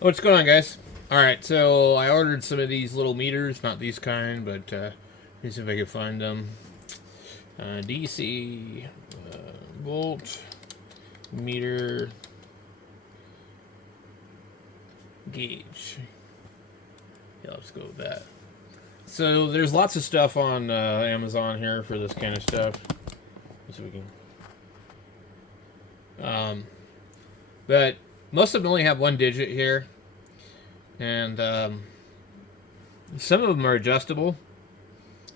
What's going on, guys? Alright, so I ordered some of these little meters, not these kind, but let me see if I can find them. DC volt meter gauge. Yeah, let's go with that. So there's lots of stuff on Amazon here for this kind of stuff. So we can, but most of them only have one digit here, and some of them are adjustable,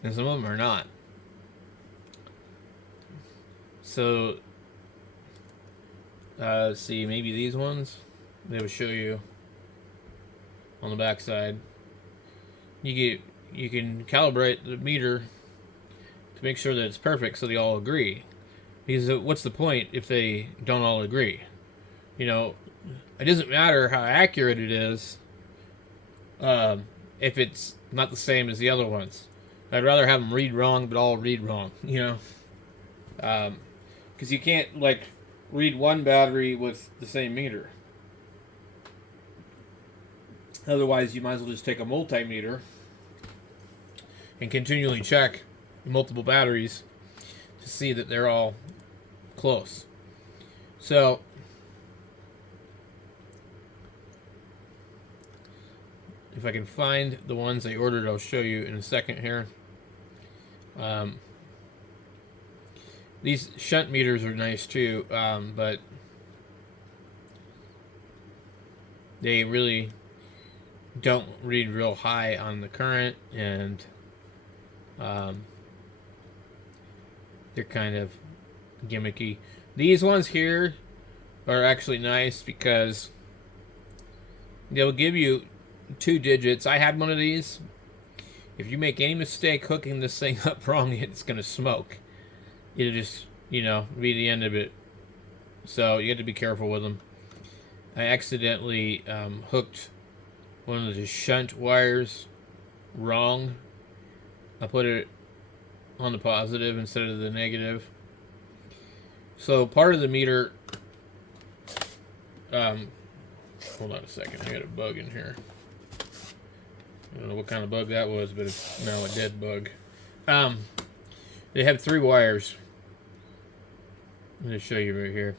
and some of them are not. So let's see, maybe these ones. They will show you on the back side. You can calibrate the meter to make sure that it's perfect, so they all agree. Because what's the point if they don't all agree? You know, it doesn't matter how accurate it is if it's not the same as the other ones. I'd rather have them read wrong, but all read wrong. Because you can't like read one battery with the same meter. Otherwise, you might as well just take a multimeter and continually check multiple batteries to see that they're all close. So, if I can find the ones I ordered, I'll show you in a second here. These shunt meters are nice too, but they really don't read real high on the current, and they're kind of gimmicky. These ones here are actually nice because they'll give you 2 digits. I had one of these. If you make any mistake hooking this thing up wrong, it's going to smoke. It'll just, be the end of it. So you have to be careful with them. I accidentally hooked one of the shunt wires wrong. I put it on the positive instead of the negative. So part of the meter, hold on a second, I got a bug in here. I don't know what kind of bug that was, but it's now a dead bug. They have 3 wires. I'm going to show you right here.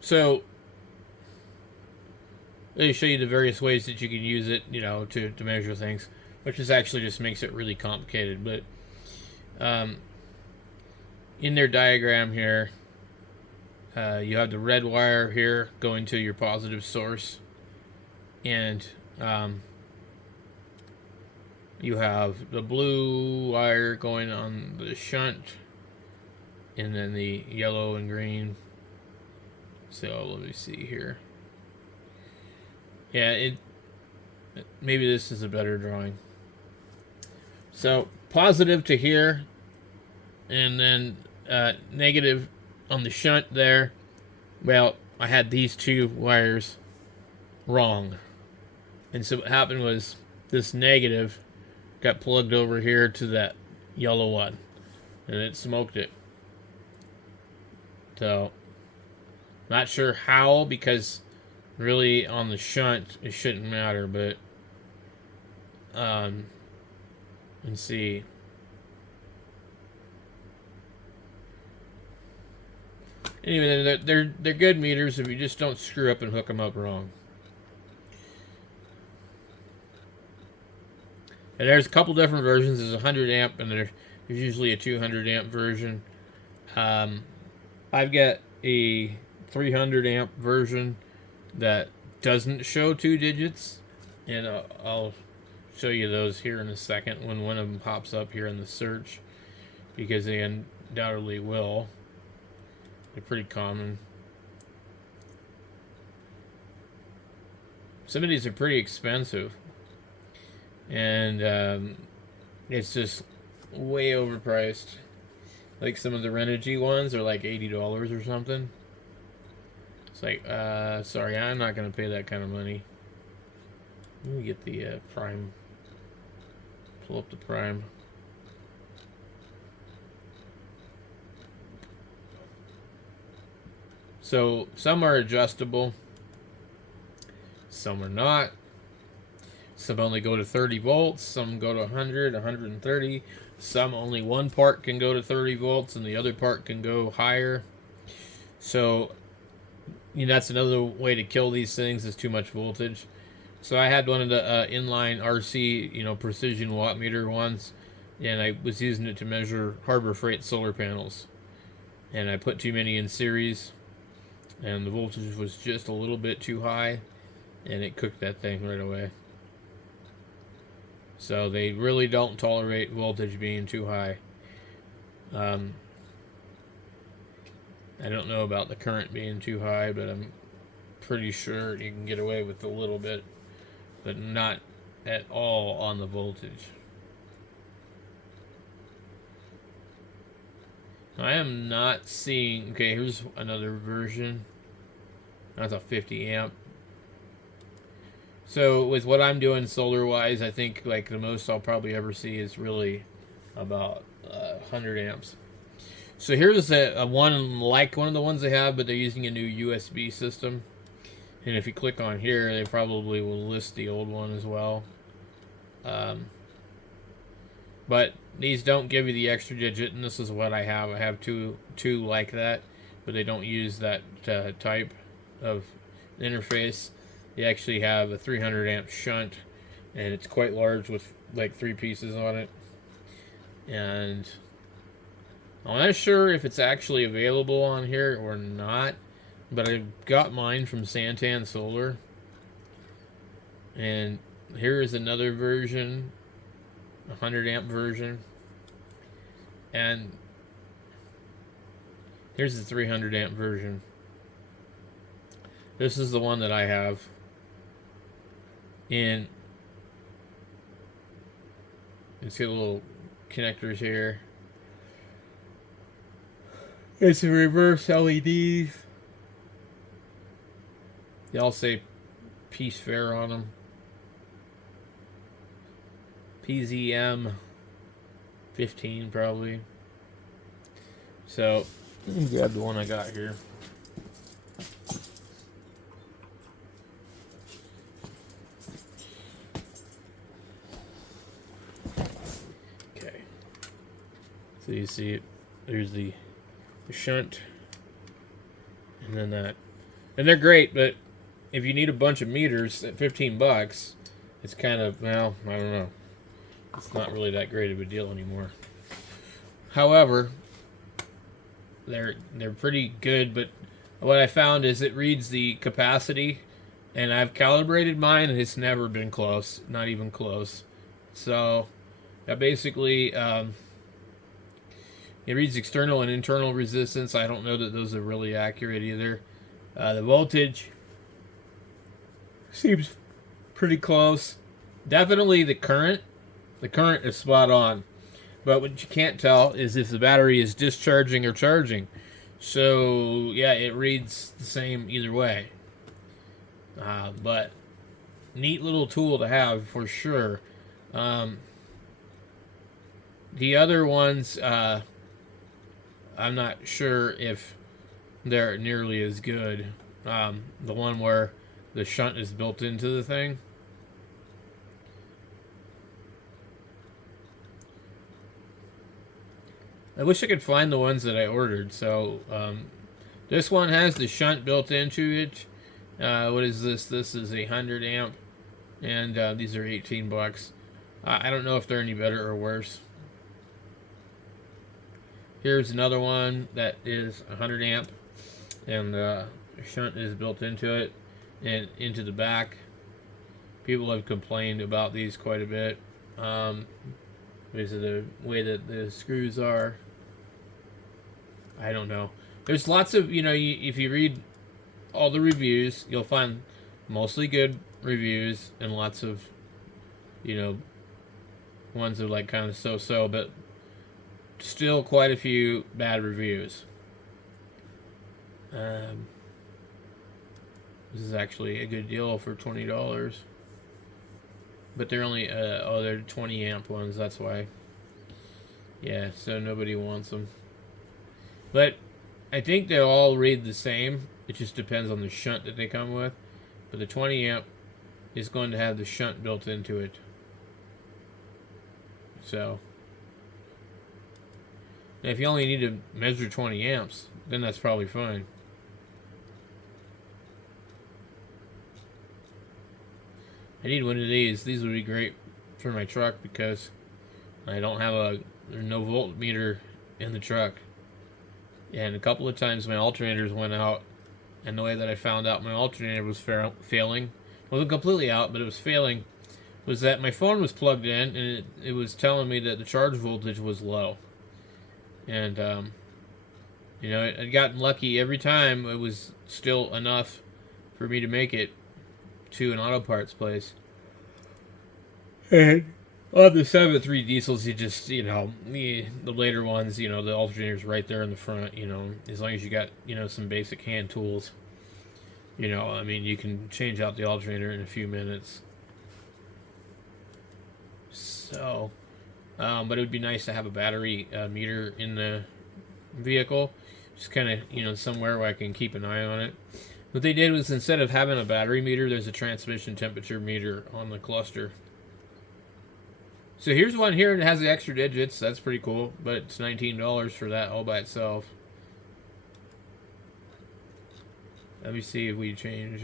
So they show you the various ways that you can use it, to measure things, which is actually just makes it really complicated. But in their diagram here, you have the red wire here going to your positive source, and you have the blue wire going on the shunt, and then the yellow and green. So let me see here. Yeah, maybe this is a better drawing. So positive to here, and then negative on the shunt there. Well, I had these 2 wires wrong, and so what happened was this negative got plugged over here to that yellow one, and it smoked it. So not sure how, because really on the shunt it shouldn't matter, but let's see. Anyway, they're good meters if you just don't screw up and hook them up wrong. And there's a couple different versions. There's a 100 amp, and there's usually a 200 amp version. I've got a 300 amp version that doesn't show 2 digits, and I'll show you those here in a second when one of them pops up here in the search, because they undoubtedly will. They're pretty common. Some of these are pretty expensive, and it's just way overpriced. Like some of the Renogy ones are like $80 or something. It's like, sorry, I'm not gonna pay that kind of money. Let me get the prime. Pull up the prime. So some are adjustable, some are not. Some only go to 30 volts, some go to 100, 130. Some only one part can go to 30 volts and the other part can go higher. So, that's another way to kill these things is too much voltage. So I had one of the inline RC, precision watt meter ones, and I was using it to measure Harbor Freight solar panels. And I put too many in series, and the voltage was just a little bit too high, and it cooked that thing right away. So they really don't tolerate voltage being too high. I don't know about the current being too high, but I'm pretty sure you can get away with a little bit, but not at all on the voltage. I am not seeing... Okay, here's another version. That's a 50 amp. So with what I'm doing solar-wise, I think like the most I'll probably ever see is really about 100 amps. So here's a one like one of the ones they have, but they're using a new USB system. And if you click on here, they probably will list the old one as well. But these don't give you the extra digit, and this is what I have. I have two like that, but they don't use that type of interface. They actually have a 300 amp shunt, and it's quite large with like 3 pieces on it. And I'm not sure if it's actually available on here or not, but I got mine from Santan Solar. And here is another version, 100 amp version. And here's the 300 amp version. This is the one that I have. And it's got little connectors here. It's a reverse LED. They all say Peace Fair on them. PZM 15 probably. So let me grab the one I got here. Okay. So you see it. There's the shunt, and then that. And they're great, but if you need a bunch of meters at $15, it's kind of, well, I don't know. It's not really that great of a deal anymore. However, they're pretty good, but what I found is it reads the capacity, and I've calibrated mine, and it's never been close, not even close. So that basically it reads external and internal resistance. I don't know that those are really accurate either. The voltage seems pretty close. Definitely the current. The current is spot on. But what you can't tell is if the battery is discharging or charging. So, yeah, it reads the same either way. But neat little tool to have for sure. The other ones, I'm not sure if they're nearly as good. The one where the shunt is built into the thing. I wish I could find the ones that I ordered. So this one has the shunt built into it. What is this? This is a 100 amp, and these are $18. I don't know if they're any better or worse. Here's another one that is 100 amp, and the shunt is built into it and into the back. People have complained about these quite a bit. Because of the way that the screws are. I don't know. There's lots of, if you read all the reviews, you'll find mostly good reviews and lots of, ones that are like kind of so-so, but still quite a few bad reviews. This is actually a good deal for $20. But they're only, they're 20 amp ones, that's why. Yeah, so nobody wants them. But I think they all read the same. It just depends on the shunt that they come with. But the 20 amp is going to have the shunt built into it. So if you only need to measure 20 amps, then that's probably fine. I need one of these. These would be great for my truck because I don't have there's no voltmeter in the truck. And a couple of times my alternators went out, and the way that I found out my alternator was failing, it wasn't completely out, but it was failing, was that my phone was plugged in, and it was telling me that the charge voltage was low. And, you know, I'd gotten lucky every time. It was still enough for me to make it to an auto parts place. And on the 7.3 diesels, you just, you know, the later ones, you know, the alternator's right there in the front, you know, as long as you got, you know, some basic hand tools. You know, I mean, you can change out the alternator in a few minutes. So, but it would be nice to have a battery meter in the vehicle, just kind of, you know, somewhere where I can keep an eye on it. What they did was, instead of having a battery meter, there's a transmission temperature meter on the cluster. So here's one here that has the extra digits. That's pretty cool, but it's $19 for that all by itself. Let me see if we change.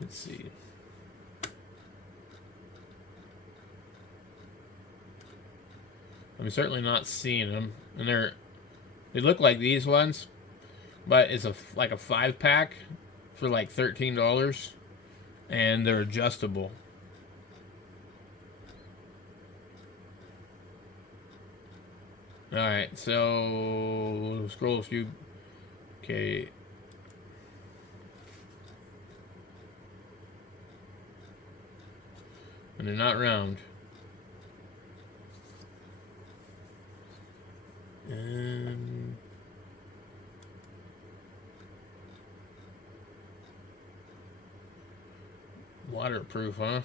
Let's see. I'm certainly not seeing them, and they look like these ones, but it's like a 5-pack for like $13, and they're adjustable. All right, so scroll a few. Okay. And they're not round. Waterproof, huh?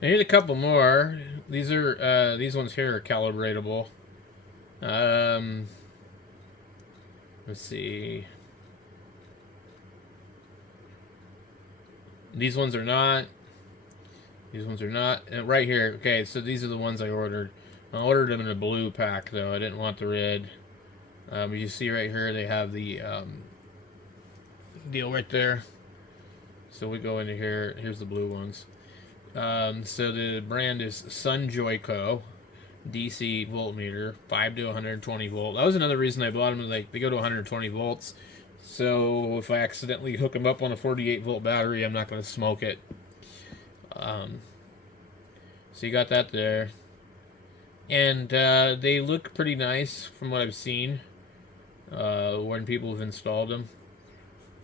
I need a couple more. These ones here are calibratable. Let's see. These ones are not. These ones are not. Right here. Okay, so these are the ones I ordered. I ordered them in a blue pack, though. I didn't want the red. You see right here, they have the deal right there. So we go into here. Here's the blue ones. So the brand is Sunjoyco DC voltmeter, 5 to 120 volt. That was another reason I bought them. They go to 120 volts. So if I accidentally hook them up on a 48 volt battery, I'm not going to smoke it. So you got that there. And they look pretty nice from what I've seen when people have installed them.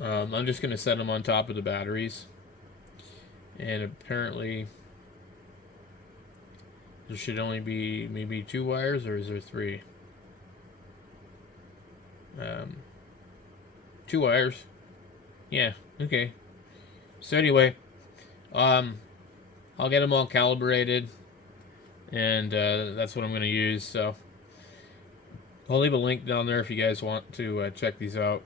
I'm just going to set them on top of the batteries. And apparently there should only be maybe 2 wires, or is there 3? 2 wires. Yeah, okay. So anyway, I'll get them all calibrated, and that's what I'm going to use. So I'll leave a link down there if you guys want to check these out.